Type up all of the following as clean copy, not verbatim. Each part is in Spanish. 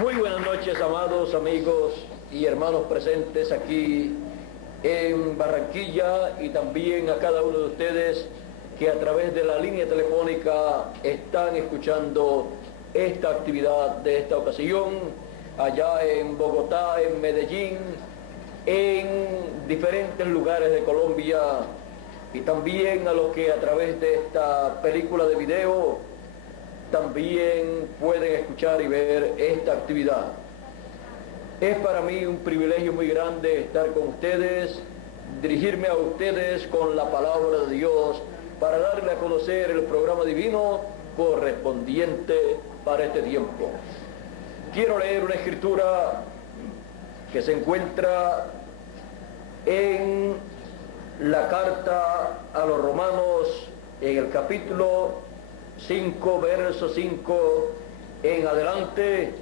Muy buenas noches, amados amigos y hermanos presentes aquí en Barranquilla, y también a cada uno de ustedes que a través de la línea telefónica están escuchando esta actividad de esta ocasión, allá en Bogotá, en Medellín, en diferentes lugares de Colombia, y también a los que a través de esta película de video también pueden escuchar y ver esta actividad. Es para mí un privilegio muy grande estar con ustedes, dirigirme a ustedes con la palabra de Dios para darle a conocer el programa divino correspondiente para este tiempo. Quiero leer una escritura que se encuentra en la carta a los Romanos, en el capítulo 5, verso 5 en adelante,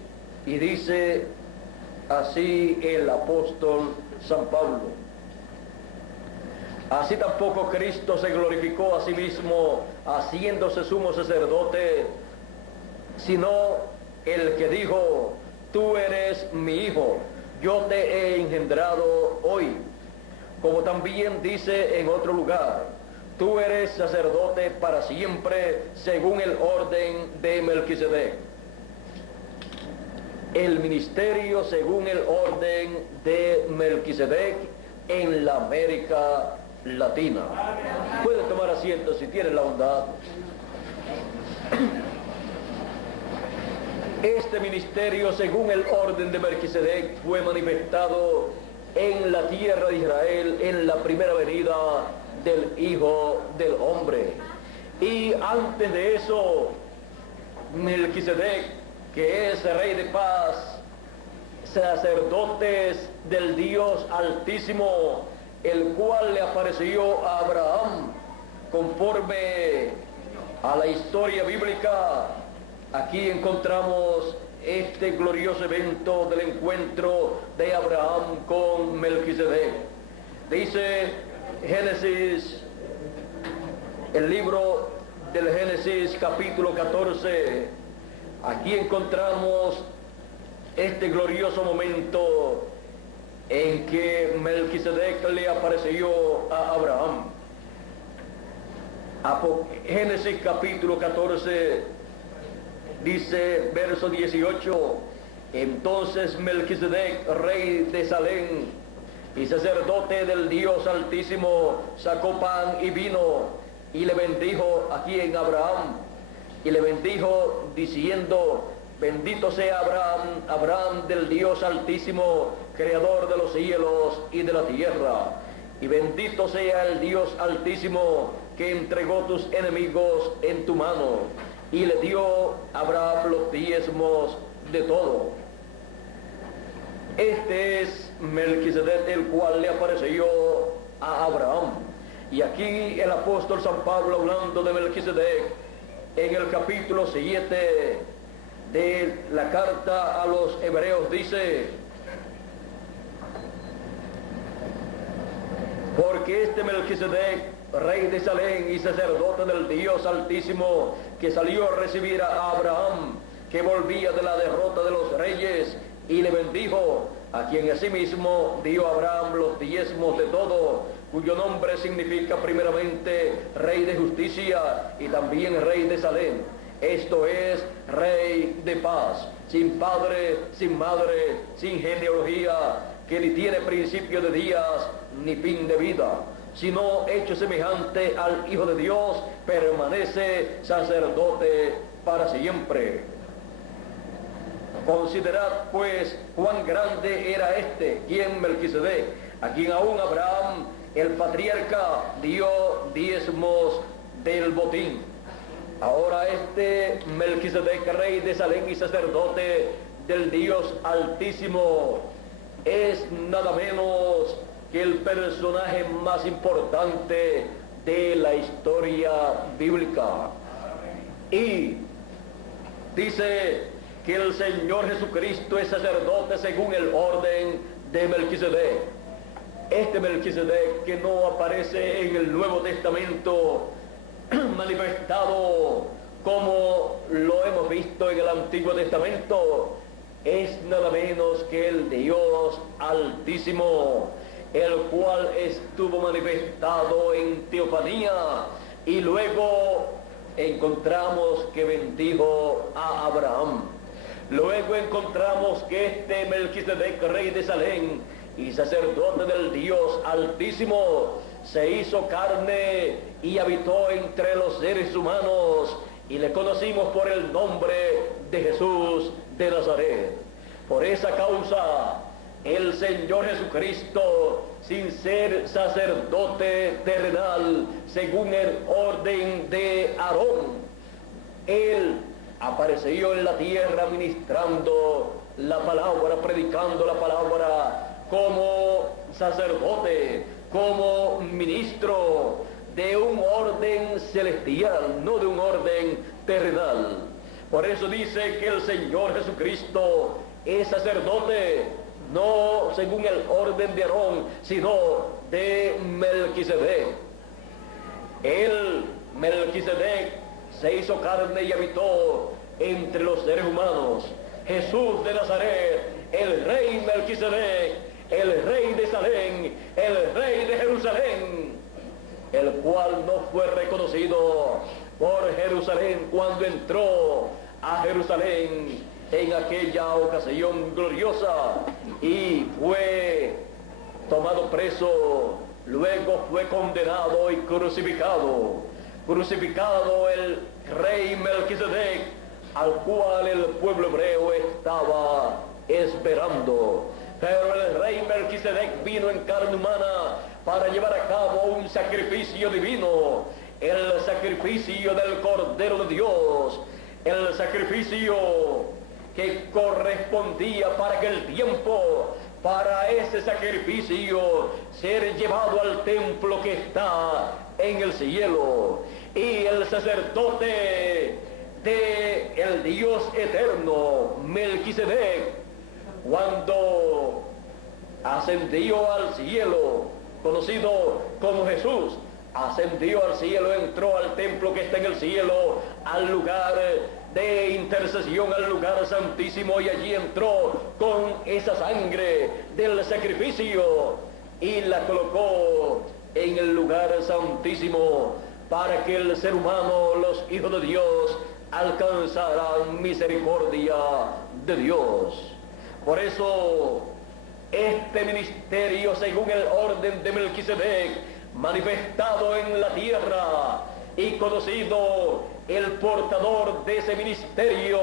y dice así el apóstol San Pablo: así tampoco Cristo se glorificó a sí mismo haciéndose sumo sacerdote, sino el que dijo: tú eres mi hijo, yo te he engendrado hoy. Como también dice en otro lugar: tú eres sacerdote para siempre según el orden de Melquisedec. El ministerio según el orden de Melquisedec en la América Latina. Pueden tomar asiento si tienen la bondad. Este ministerio según el orden de Melquisedec fue manifestado en la tierra de Israel en la primera venida del Hijo del Hombre. Y antes de eso, Melquisedec, que es rey de paz, sacerdotes del Dios Altísimo, el cual le apareció a Abraham conforme a la historia bíblica. Aquí encontramos este glorioso evento del encuentro de Abraham con Melquisedec. Dice Génesis, el libro del Génesis capítulo 14, aquí encontramos este glorioso momento en que Melquisedec le apareció a Abraham. Génesis capítulo 14 dice, verso 18: entonces Melquisedec, rey de Salem y sacerdote del Dios Altísimo, sacó pan y vino y le bendijo aquí en Abraham, y le bendijo diciendo: bendito sea Abraham, Abraham del Dios Altísimo, creador de los cielos y de la tierra, y bendito sea el Dios Altísimo que entregó tus enemigos en tu mano. Y le dio a Abraham los diezmos de todo. Este es Melquisedec, el cual le apareció a Abraham. Y aquí el apóstol San Pablo, hablando de Melquisedec, en el capítulo 7 de la carta a los Hebreos, dice: porque este Melquisedec, rey de Salem y sacerdote del Dios Altísimo, que salió a recibir a Abraham, que volvía de la derrota de los reyes, y le bendijo, a quien asimismo dio a Abraham los diezmos de todo, cuyo nombre significa primeramente Rey de Justicia y también Rey de Salem, esto es, Rey de Paz, sin padre, sin madre, sin genealogía, que ni tiene principio de días ni fin de vida, sino hecho semejante al Hijo de Dios, permanece sacerdote para siempre. Considerad pues cuán grande era este, quien Melquisedec, a quien aún Abraham, el patriarca, dio diezmos del botín. Ahora este Melquisedec, rey de Salem y sacerdote del Dios Altísimo, es nada menos que el personaje más importante de la historia bíblica. Y dice que el Señor Jesucristo es sacerdote según el orden de Melquisedec. Este Melquisedec, que no aparece en el Nuevo Testamento manifestado como lo hemos visto en el Antiguo Testamento, es nada menos que el Dios Altísimo, el cual estuvo manifestado en teofanía, y luego encontramos que bendijo a Abraham. Luego encontramos que este Melquisedec, rey de Salem y sacerdote del Dios Altísimo, se hizo carne y habitó entre los seres humanos, y le conocimos por el nombre de Jesús de Nazaret. Por esa causa, el Señor Jesucristo, sin ser sacerdote terrenal, según el orden de Aarón, Él apareció en la tierra ministrando la palabra, predicando la palabra como sacerdote, como ministro de un orden celestial, no de un orden terrenal. Por eso dice que el Señor Jesucristo es sacerdote, no según el orden de Aarón, sino de Melquisedec. El Melquisedec se hizo carne y habitó entre los seres humanos. Jesús de Nazaret, el rey Melquisedec, el rey de Salem, el rey de Jerusalén, el cual no fue reconocido por Jerusalén cuando entró a Jerusalén en aquella ocasión gloriosa y fue tomado preso, luego fue condenado y crucificado el rey Melquisedec, al cual el pueblo hebreo estaba esperando. Pero el rey Melquisedec vino en carne humana para llevar a cabo un sacrificio divino, el sacrificio del Cordero de Dios, el sacrificio que correspondía para aquel tiempo, para ese sacrificio ser llevado al templo que está en el cielo. Y el sacerdote de el Dios eterno, Melquisedec, cuando ascendió al cielo, conocido como Jesús, ascendió al cielo, entró al templo que está en el cielo, al lugar de intercesión, al lugar santísimo, y allí entró con esa sangre del sacrificio y la colocó en el lugar santísimo para que el ser humano, los hijos de Dios, alcanzaran misericordia de Dios. Por eso, este ministerio, según el orden de Melquisedec, manifestado en la tierra y conocido el portador de ese ministerio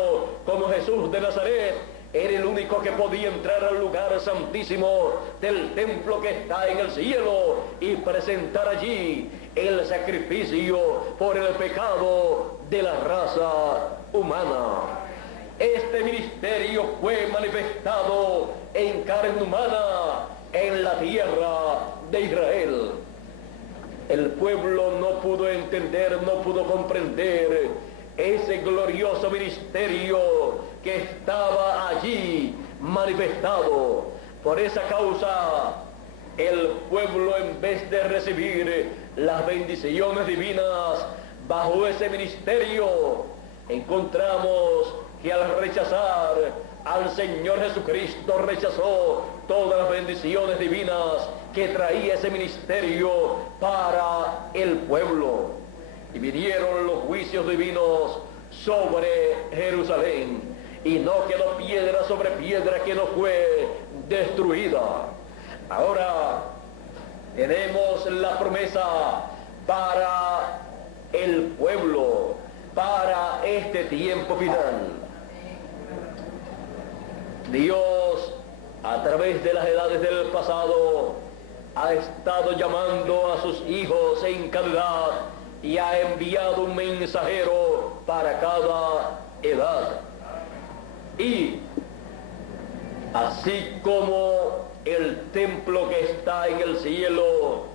como Jesús de Nazaret, era el único que podía entrar al lugar santísimo del templo que está en el cielo y presentar allí el sacrificio por el pecado de la raza humana. Este ministerio fue manifestado en carne humana en la tierra de Israel. El pueblo no pudo entender, no pudo comprender ese glorioso ministerio que estaba allí manifestado. Por esa causa, el pueblo, en vez de recibir las bendiciones divinas bajo ese ministerio, encontramos que al rechazar al Señor Jesucristo, rechazó todas las bendiciones divinas que traía ese ministerio para el pueblo. Y vinieron los juicios divinos sobre Jerusalén, y no quedó piedra sobre piedra que no fue destruida. Ahora tenemos la promesa para el pueblo, para este tiempo final. Dios, a través de las edades del pasado, ha estado llamando a sus hijos en cada edad y ha enviado un mensajero para cada edad. Y así como el templo que está en el cielo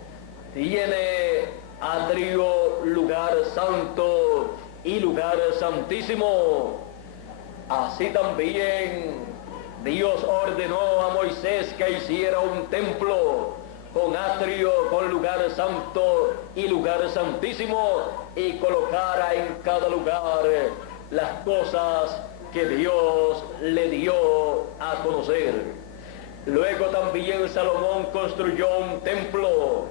tiene atrio, lugar santo y lugar santísimo, así también Dios ordenó a Moisés que hiciera un templo con atrio, con lugar santo y lugar santísimo, y colocara en cada lugar las cosas que Dios le dio a conocer. Luego también Salomón construyó un templo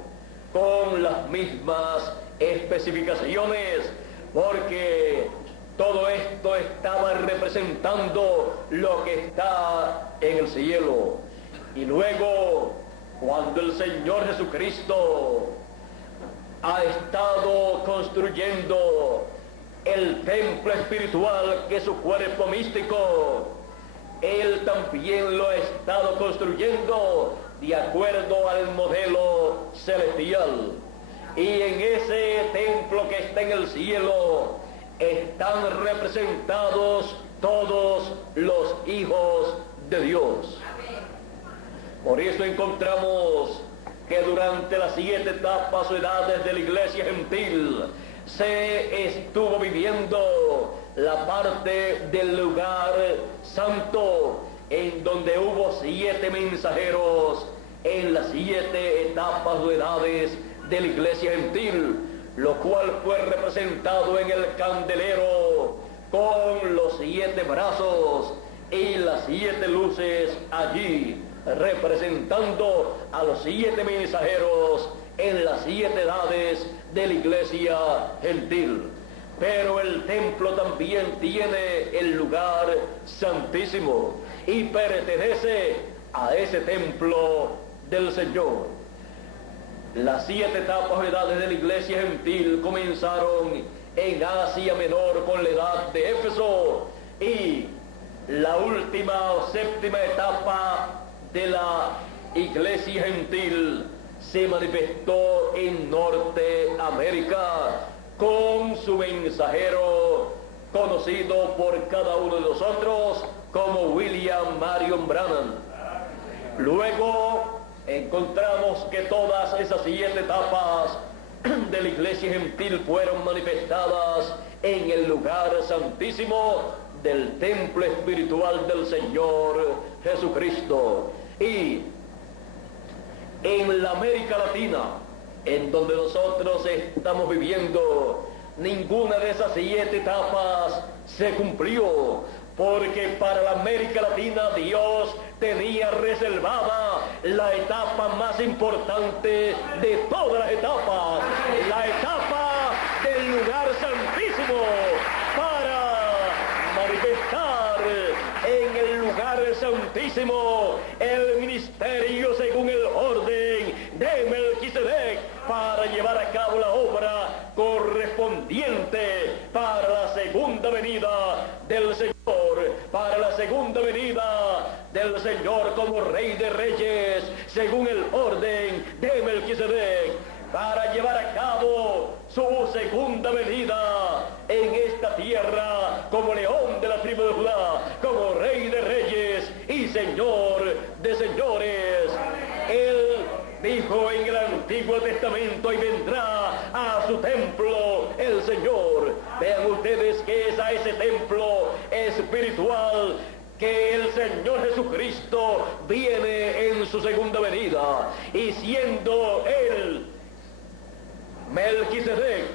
con las mismas especificaciones, porque todo esto estaba representando lo que está en el cielo. Y luego, cuando el Señor Jesucristo ha estado construyendo el templo espiritual, que es su cuerpo místico, Él también lo ha estado construyendo de acuerdo al modelo celestial. Y en ese templo que está en el cielo están representados todos los hijos de Dios. Por eso encontramos que durante las 7 etapas o edades de la iglesia gentil se estuvo viviendo la parte del lugar santo, en donde hubo 7 mensajeros en las 7 etapas o edades de la iglesia gentil, lo cual fue representado en el candelero con los 7 brazos y las 7 luces allí, representando a los 7 mensajeros en las 7 edades de la iglesia gentil. Pero el templo también tiene el lugar santísimo y pertenece a ese templo del Señor. Las 7 etapas o edades de la iglesia gentil comenzaron en Asia Menor con la edad de Éfeso, y la última o 7ª etapa de la iglesia gentil se manifestó en Norteamérica con su mensajero, conocido por cada uno de nosotros como William Marion Branham. Luego encontramos que todas esas 7 etapas de la iglesia gentil fueron manifestadas en el lugar santísimo del templo espiritual del Señor Jesucristo. Y en la América Latina, en donde nosotros estamos viviendo, ninguna de esas 7 etapas se cumplió, porque para la América Latina Dios tenía reservada la etapa más importante de todas las etapas, la etapa del lugar santísimo, para manifestar en el lugar santísimo el ministerio según el orden de Melquisedec, para llevar a cabo la obra correspondiente para la segunda venida del Señor, para la segunda venida del Señor como Rey de Reyes, según el orden de Melquisedec, para llevar a cabo su segunda venida en esta tierra como León de la tribu de Judá, como Rey de Reyes y Señor de señores. Él dijo en el Antiguo Testamento: y vendrá a su templo el Señor. Vean ustedes que es a ese templo espiritual que el Señor Jesucristo viene en su segunda venida, y siendo Él Melquisedec,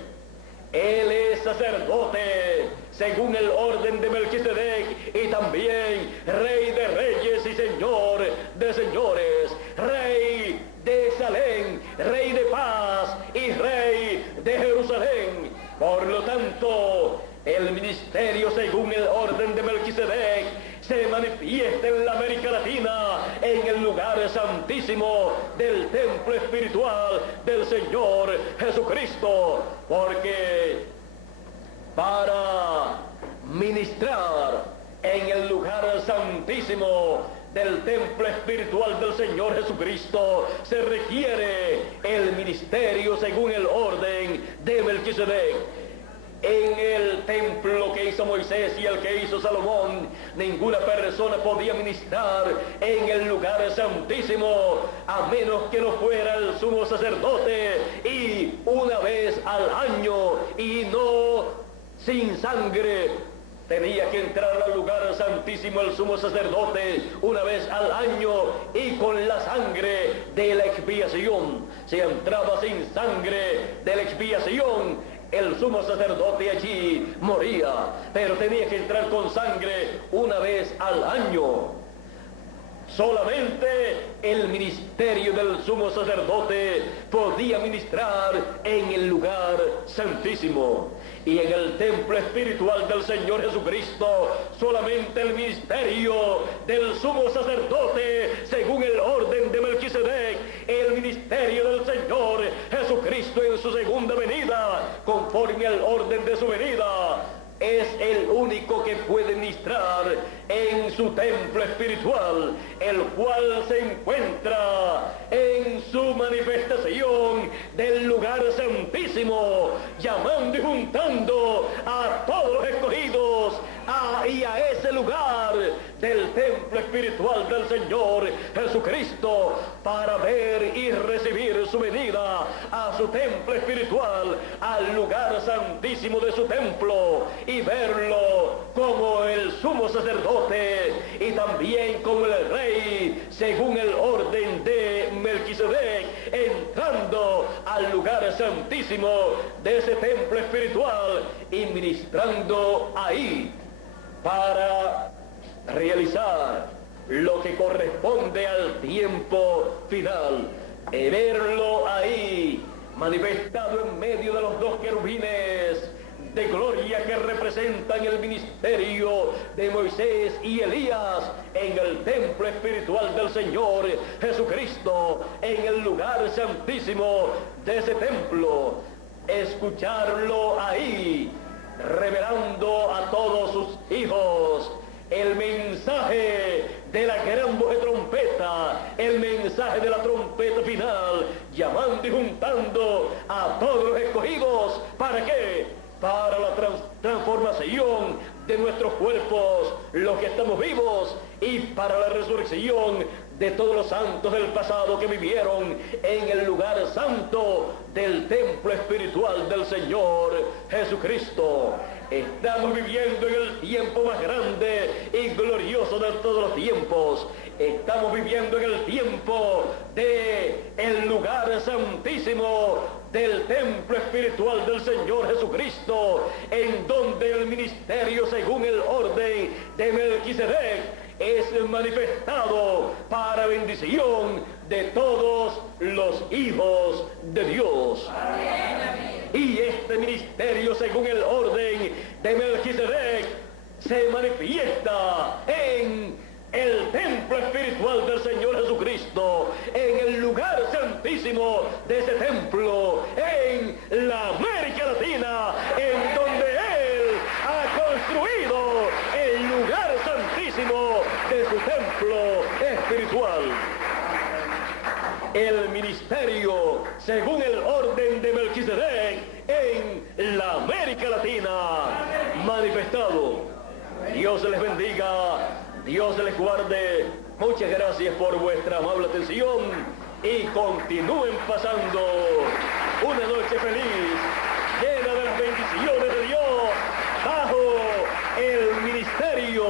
Él es sacerdote según el orden de Melquisedec, y también Rey de Reyes y Señor de señores, Rey de Salem, Rey de paz y Rey de Jerusalén. Por lo tanto, el ministerio según el orden de Melquisedec se manifiesta en la América Latina en el lugar santísimo del templo espiritual del Señor Jesucristo, porque para ministrar en el lugar santísimo del templo espiritual del Señor Jesucristo se requiere el ministerio según el orden de Melquisedec. En el templo que hizo Moisés y el que hizo Salomón, ninguna persona podía ministrar en el lugar santísimo a menos que no fuera el sumo sacerdote, y una vez al año, y no sin sangre. Tenía que entrar al lugar santísimo el sumo sacerdote una vez al año, y con la sangre de la expiación. Si entraba sin sangre de la expiación, el sumo sacerdote allí moría, pero tenía que entrar con sangre una vez al año. Solamente el ministerio del sumo sacerdote podía ministrar en el lugar santísimo. Y en el templo espiritual del Señor Jesucristo, solamente el ministerio del sumo sacerdote, según el orden de Melquisedec, el ministerio del Señor Jesucristo en su segunda venida, conforme al orden de su venida, es el único que puede ministrar en su templo espiritual, el cual se encuentra en su manifestación del lugar santísimo, llamando y juntando a todos los escogidos y a ese lugar del templo espiritual del Señor Jesucristo, para ver y recibir su venida a su templo espiritual, al lugar santísimo de su templo, y verlo como el sumo sacerdote y también como el rey, según el orden de Melquisedec, entrando al lugar santísimo de ese templo espiritual y ministrando ahí para realizar lo que corresponde al tiempo final, y verlo ahí manifestado en medio de los dos querubines de gloria que representan el ministerio de Moisés y Elías en el templo espiritual del Señor Jesucristo, en el lugar santísimo de ese templo, escucharlo ahí revelando a todos sus hijos el mensaje de la gran voz de trompeta, el mensaje de la trompeta final, llamando y juntando a todos los escogidos. ¿Para qué? Para la transformación de nuestros cuerpos, los que estamos vivos, y para la resurrección de todos los santos del pasado que vivieron en el lugar santo del templo espiritual del Señor Jesucristo. Estamos viviendo en el tiempo más grande y glorioso de todos los tiempos. Estamos viviendo en el tiempo de el lugar santísimo del templo espiritual del Señor Jesucristo, en donde el ministerio, según el orden de Melquisedec, es manifestado para bendición de todos los hijos de Dios. Amén. Y este ministerio, según el orden de Melquisedec, se manifiesta en el templo espiritual del Señor Jesucristo, en el lugar santísimo de ese templo, en la América Latina, en donde Él ha construido el lugar santísimo de su templo espiritual. El ministerio, según el orden de Melquisedec, en la América Latina, manifestado. Dios les bendiga, Dios les guarde. Muchas gracias por vuestra amable atención y continúen pasando una noche feliz, llena de las bendiciones de Dios, bajo el ministerio,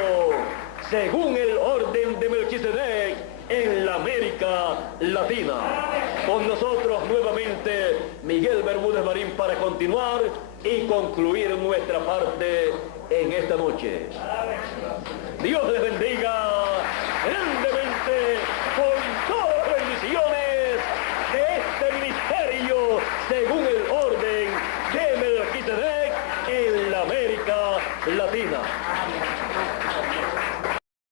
según el orden de Melquisedec, en la América Latina. Con nosotros nuevamente Miguel Bermúdez Marín para continuar y concluir nuestra parte en esta noche. Dios les bendiga grandemente con todas las bendiciones de este ministerio, según el orden de Melquisedec en la América Latina.